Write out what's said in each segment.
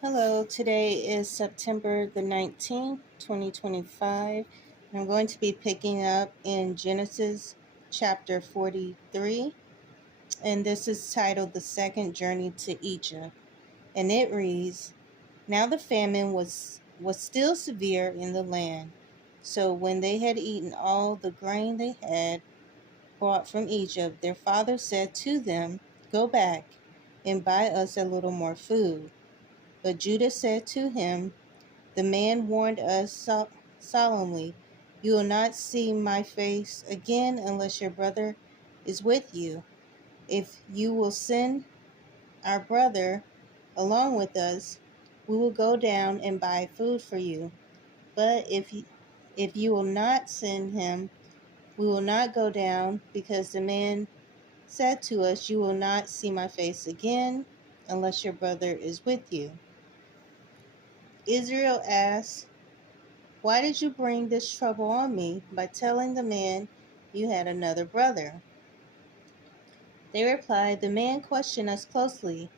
Hello, today is September the 19th, 2025, and I'm going to be picking up in Genesis chapter 43, and this is titled The Second Journey to Egypt. And it reads, Now the famine was still severe in the land. So when they had eaten all the grain they had brought from Egypt, their father said to them, Go back and buy us a little more food. But Judah said to him, The man warned us solemnly, You will not see my face again unless your brother is with you. If you will send our brother along with us, we will go down and buy food for you. But if you will not send him, we will not go down, because the man said to us, You will not see my face again unless your brother is with you. Israel asked, Why did you bring this trouble on me by telling the man you had another brother? They replied, The man questioned us closely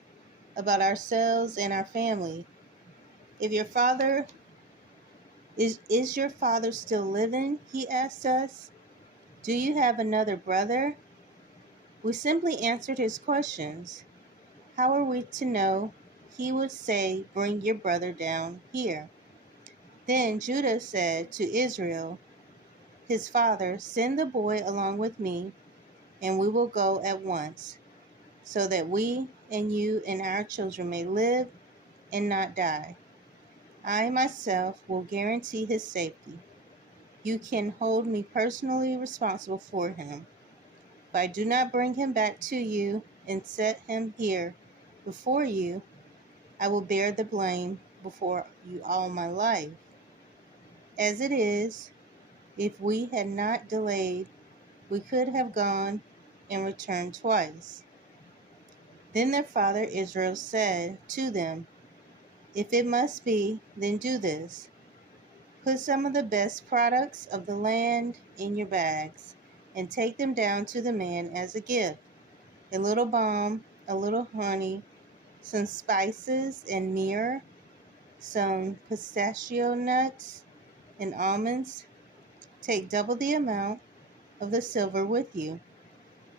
about ourselves and our family. If your father is your father still living? He asked us. Do you have another brother? We simply answered his questions. How are we to know? He would say, Bring your brother down here. Then Judah said to Israel, his father, Send the boy along with me, and we will go at once, so that we and you and our children may live and not die. I myself will guarantee his safety. You can hold me personally responsible for him. If I do not bring him back to you and set him here before you, I will bear the blame before you all my life. As it is, if we had not delayed, we could have gone and returned twice. Then their father Israel said to them, If it must be, then do this. Put some of the best products of the land in your bags, and take them down to the man as a gift: a little balm, a little honey, some spices and myrrh, some pistachio nuts and almonds. Take double the amount of the silver with you,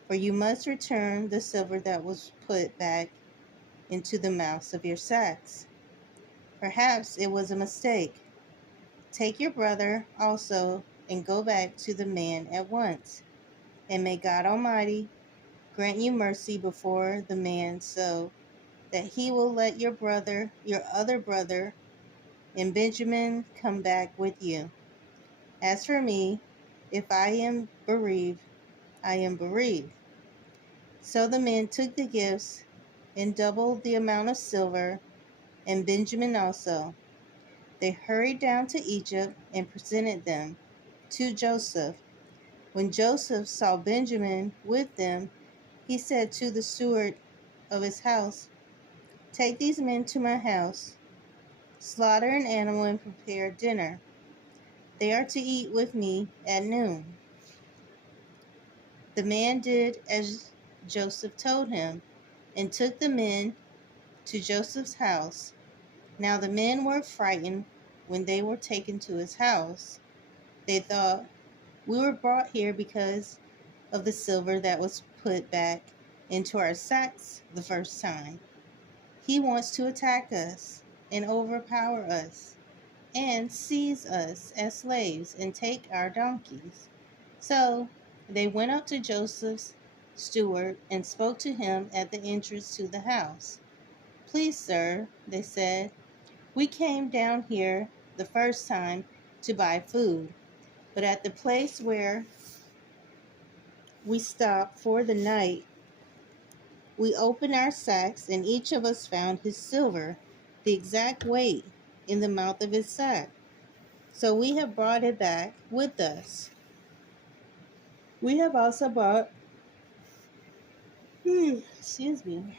for you must return the silver that was put back into the mouths of your sacks. Perhaps it was a mistake. Take your brother also and go back to the man at once. And may God Almighty grant you mercy before the man, so that he will let your other brother, and Benjamin come back with you. As for me, if I am bereaved, I am bereaved. So the men took the gifts and doubled the amount of silver, and Benjamin also. They hurried down to Egypt and presented them to Joseph. When Joseph saw Benjamin with them, he said to the steward of his house, Take these men to my house, slaughter an animal, and prepare dinner. They are to eat with me at noon. The man did as Joseph told him, and took the men to Joseph's house. Now the men were frightened when they were taken to his house. They thought, We were brought here because of the silver that was put back into our sacks the first time. He wants to attack us and overpower us and seize us as slaves and take our donkeys. So they went up to Joseph's steward and spoke to him at the entrance to the house. Please, sir, they said, we came down here the first time to buy food, but at the place where we stopped for the night, we opened our sacks, and each of us found his silver, the exact weight, in the mouth of his sack. So we have brought it back with us. We have also brought, excuse me,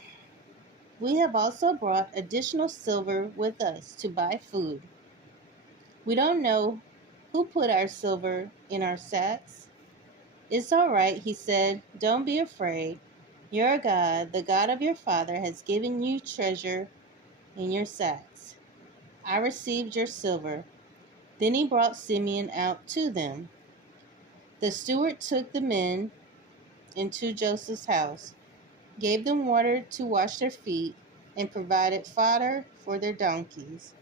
we have also brought additional silver with us to buy food. We don't know who put our silver in our sacks. It's all right, he said. Don't be afraid. Your God, the God of your father, has given you treasure in your sacks. I received your silver." Then he brought Simeon out to them. The steward took the men into Joseph's house, gave them water to wash their feet, and provided fodder for their donkeys.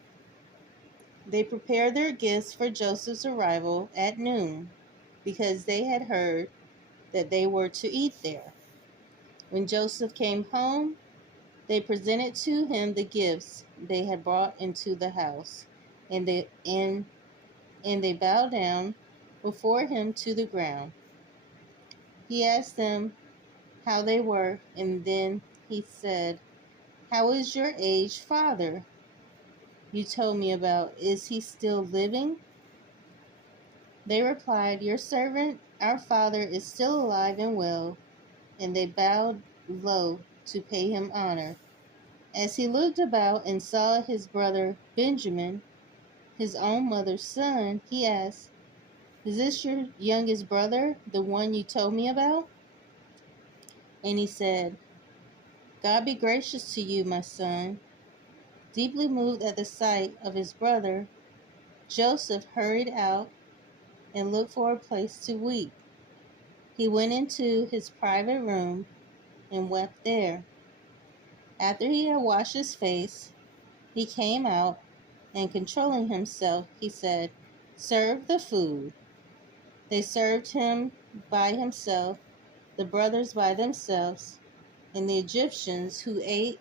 They prepared their gifts for Joseph's arrival at noon, because they had heard that they were to eat there. When Joseph came home, they presented to him the gifts they had brought into the house, and they bowed down before him to the ground. He asked them how they were, and then he said, "How is your aged father you told me about? Is he still living?" They replied, "Your servant, our father, is still alive and well," and they bowed low to pay him honor. As he looked about and saw his brother Benjamin, his own mother's son, he asked, "Is this your youngest brother, the one you told me about?" And he said, "God be gracious to you, my son." Deeply moved at the sight of his brother, Joseph hurried out and looked for a place to weep. He went into his private room and wept there. After he had washed his face, he came out, and controlling himself, he said, "Serve the food." They served him by himself, the brothers by themselves, and the Egyptians who ate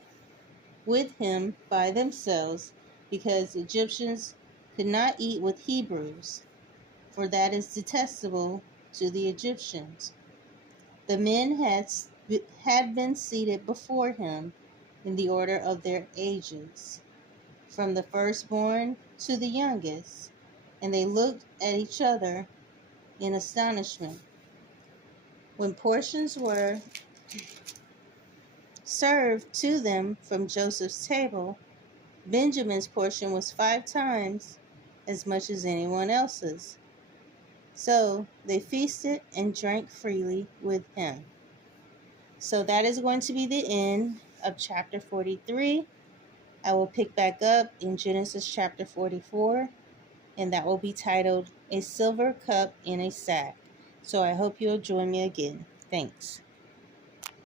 with him by themselves, because Egyptians could not eat with Hebrews, for that is detestable to the Egyptians. The men had been seated before him in the order of their ages, from the firstborn to the youngest, and they looked at each other in astonishment. When portions were served to them from Joseph's table, Benjamin's portion was 5 times as much as anyone else's. So they feasted and drank freely with him. So that is going to be the end of chapter 43. I will pick back up in Genesis chapter 44, and that will be titled "A Silver Cup in a Sack." So I hope you'll join me again. Thanks.